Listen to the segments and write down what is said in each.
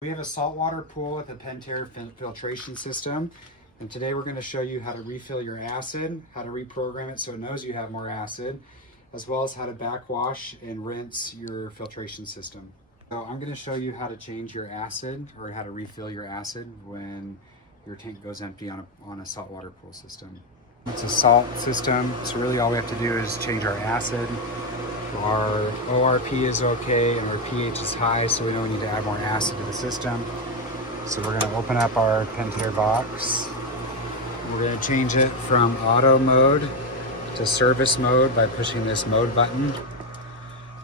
We have a saltwater pool with a Pentair filtration system, and today we're going to show you how to refill your acid, how to reprogram it so it knows you have more acid, as well as how to backwash and rinse your filtration system. So I'm going to show you how to change your acid, or how to refill your acid when your tank goes empty on a saltwater pool system. It's a salt system, so really all we have to do is change our acid. Our ORP is okay and our pH is high, so we know we need to add more acid to the system. So we're going to open up our Pentair box. We're going to change it from auto mode to service mode by pushing this mode button.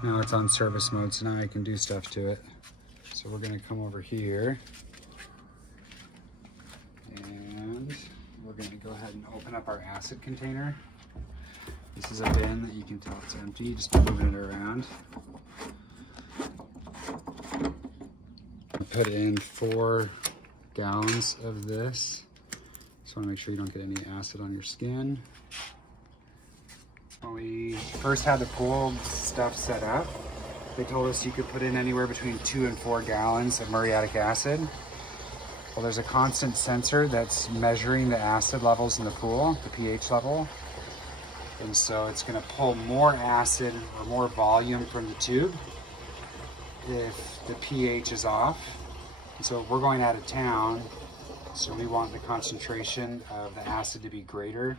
Now it's on service mode, so now I can do stuff to it. So we're going to come over here and we're going to go ahead and open up our acid container. This is a bin that you can tell it's empty, just by moving it around. I put in 4 gallons of this. Just want to make sure you don't get any acid on your skin. When we first had the pool stuff set up, they told us you could put in anywhere between 2 and 4 gallons of muriatic acid. Well, there's a constant sensor that's measuring the acid levels in the pool, the pH level. And so it's going to pull more acid or more volume from the tube if the pH is off. And so we're going out of town, so we want the concentration of the acid to be greater.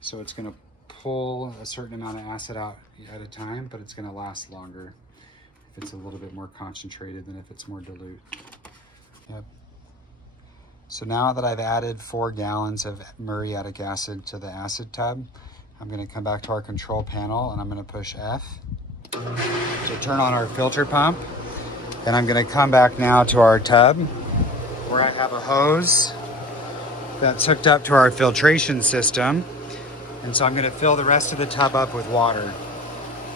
So it's going to pull a certain amount of acid out at a time, but it's going to last longer if it's a little bit more concentrated than if it's more dilute. Yep. So now that I've added 4 gallons of muriatic acid to the acid tub, I'm going to come back to our control panel and I'm going to push F to turn on our filter pump. And I'm going to come back now to our tub where I have a hose that's hooked up to our filtration system. And so I'm going to fill the rest of the tub up with water.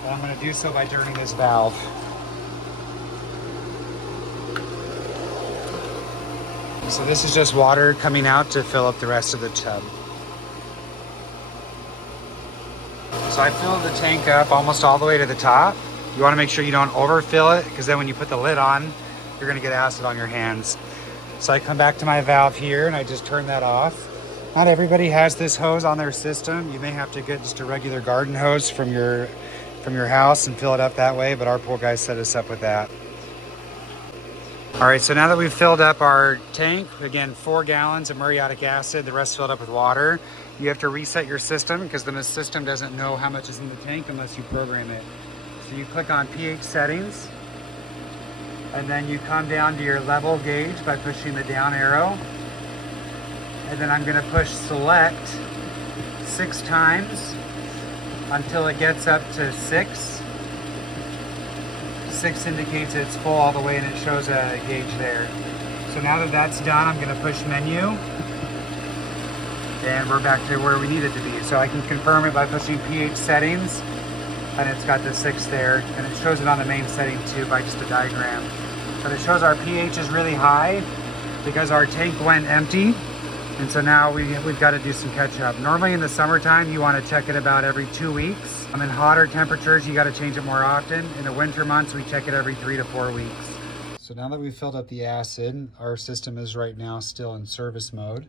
And I'm going to do so by turning this valve. So this is just water coming out to fill up the rest of the tub. So I filled the tank up almost all the way to the top. You want to make sure you don't overfill it, because then when you put the lid on, you're going to get acid on your hands. So I come back to my valve here and I just turn that off. Not everybody has this hose on their system. You may have to get just a regular garden hose from your house and fill it up that way, but our pool guys set us up with that. All right, so now that we've filled up our tank, again, 4 gallons of muriatic acid, the rest filled up with water, you have to reset your system because the system doesn't know how much is in the tank unless you program it. So you click on pH settings, and then you come down to your level gauge by pushing the down arrow. And then I'm gonna push select 6 times until it gets up to 6. 6 indicates it's full all the way and it shows a gauge there. So now that that's done, I'm gonna push menu. And we're back to where we need it to be. So I can confirm it by pushing pH settings, and it's got the 6 there, and it shows it on the main setting too by just a diagram. But it shows our pH is really high because our tank went empty, and so now we've got to do some catch up. Normally in the summertime, you want to check it about every 2 weeks. In hotter temperatures, you got to change it more often. In the winter months, we check it every 3 to 4 weeks. So now that we've filled up the acid, our system is right now still in service mode.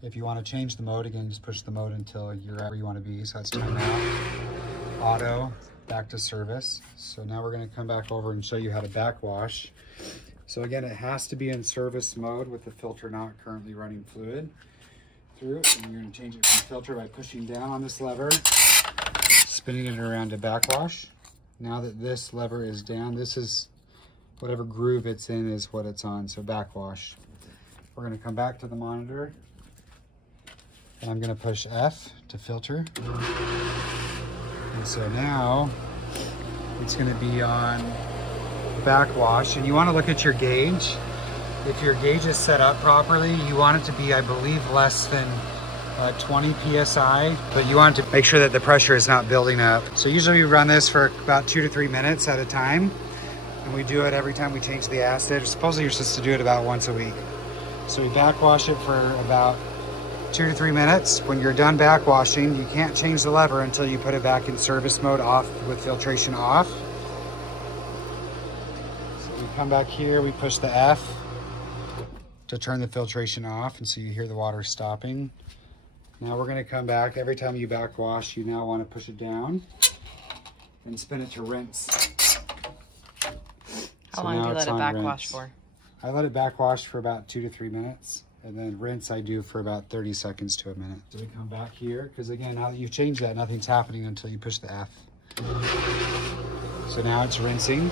If you want to change the mode, again, just push the mode until you're where you want to be. So that's timeout, auto, back to service. So now we're going to come back over and show you how to backwash. So again, it has to be in service mode with the filter not currently running fluid through. And you're going to change it from filter by pushing down on this lever, spinning it around to backwash. Now that this lever is down, this is whatever groove it's in is what it's on, so backwash. We're going to come back to the monitor. And I'm going to push F to filter. And so now it's going to be on backwash. And you want to look at your gauge. If your gauge is set up properly, you want it to be, I believe, less than 20 PSI. But you want to make sure that the pressure is not building up. So usually we run this for about 2 to 3 minutes at a time. And we do it every time we change the acid. Supposedly you're supposed to do it about once a week. So we backwash it for about 2 to 3 minutes. When you're done backwashing, you can't change the lever until you put it back in service mode off with filtration off. So we come back here, we push the F, to turn the filtration off, and so you hear the water stopping. Now we're gonna come back. Every time you backwash, you now wanna push it down and spin it to rinse. How long do you let it backwash for? I let it backwash for about 2 to 3 minutes, and then rinse I do for about 30 seconds to a minute. So we come back here, because again, now that you've changed that, nothing's happening until you push the F. So now it's rinsing.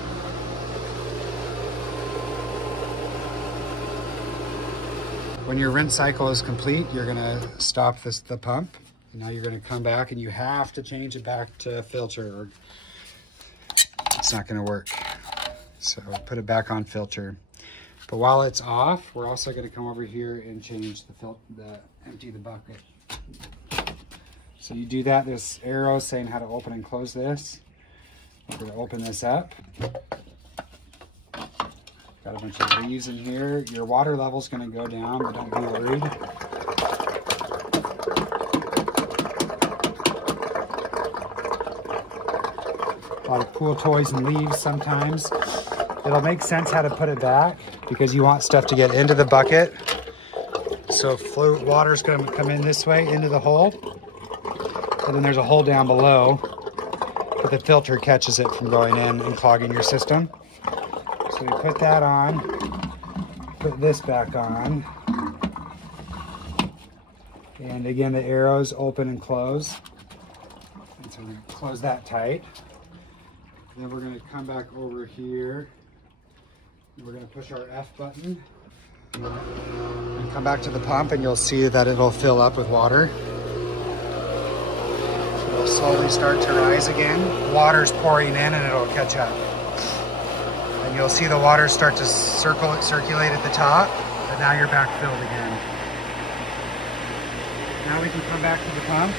When your rinse cycle is complete, you're gonna stop the pump. And now you're gonna come back, and you have to change it back to filter or it's not gonna work. So put it back on filter. But while it's off, we're also gonna come over here and change empty the bucket. So you do that, this arrow saying how to open and close this. We're gonna open this up. Got a bunch of leaves in here. Your water level's gonna go down, but don't be worried. A lot of pool toys and leaves sometimes. It'll make sense how to put it back because you want stuff to get into the bucket. So float water's gonna come in this way into the hole. And then there's a hole down below, but the filter catches it from going in and clogging your system. So we put that on, put this back on. And again, the arrows open and close. And so we're gonna close that tight. Then we're gonna come back over here. And we're gonna push our F button. And come back to the pump, and you'll see that it'll fill up with water. It'll slowly start to rise again. Water's pouring in and it'll catch up. And you'll see the water start to circulate at the top, and now you're back filled again. Now we can come back to the pump.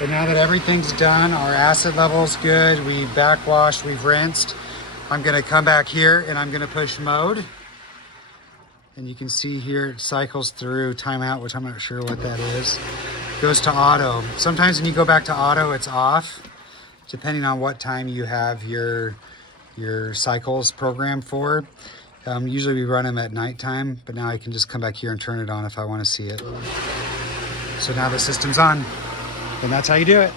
But now that everything's done, our acid level's good, we've backwashed, we've rinsed, I'm gonna come back here and I'm gonna push mode. And you can see here it cycles through timeout, which I'm not sure what that is. Goes to auto. Sometimes when you go back to auto, it's off, depending on what time you have your cycles programmed for. Usually we run them at nighttime, but now I can just come back here and turn it on if I want to see it. So now the system's on, and that's how you do it.